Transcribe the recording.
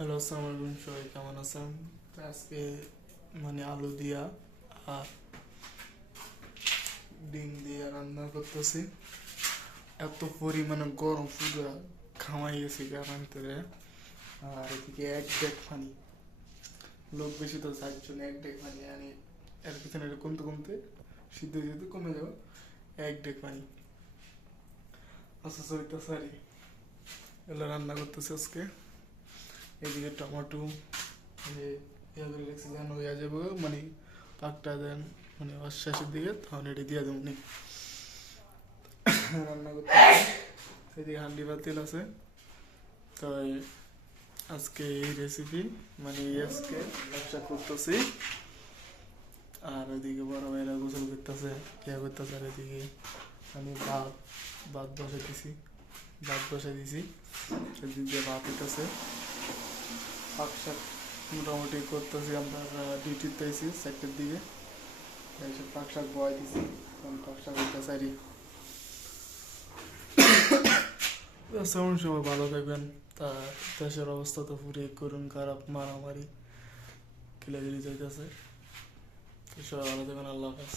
Hello, আসসালামু আলাইকুম। সবাই কেমন আছেন? তো আজকে আলু দিয়া আর ডিম দিয়ে রান্না করতেছি। এত পরিমাণে গরম পুরো খামাই গেছি গার ভিতরে। আর এদিকে এক ডেক পানি, লোক বেশি তো চারজন, এক ডেক পানি আনি এর পিছনে এটা কমতে কমতে সিদ্ধ যেতে কমে যাবে। এক ডেক পানি আচ্ছা সরিতা সারি এগুলো রান্না করতেছে আজকে। এদিকে টমেটো ইয়া করে রেখেছি যেন হইয়া যাবো, পাকটা দেন শেষের দিকে, তখন এটি দিয়ে দেবো রান্না করতে। এদিকে হান্ডি পাতিল আছে। তো আজকে এই রেসিপি আজকে ব্যবসা করতেছি। আর ওইদিকে বড় ভাইরা গোসল করতেছে, ইয়া করতেছে। আর এদিকে আমি ভাত বসে দিছি। এদিক দিয়ে ভাত হইতেছে, পাক শাক মোটামুটি করতেছি। আমরা ডিউটিতে আইছি 4টার দিকে, এইসব পাক শাক বয় দিছি। পাক শাক হইতেছে আর সবাই ভালো থাকবেন। তা দেশের অবস্থা তো পুরো করুন খারাপ, মারামারি কিলাগিরি যাইতেছে। সবাই ভালো থাকবেন, আল্লাহ হাফেজ।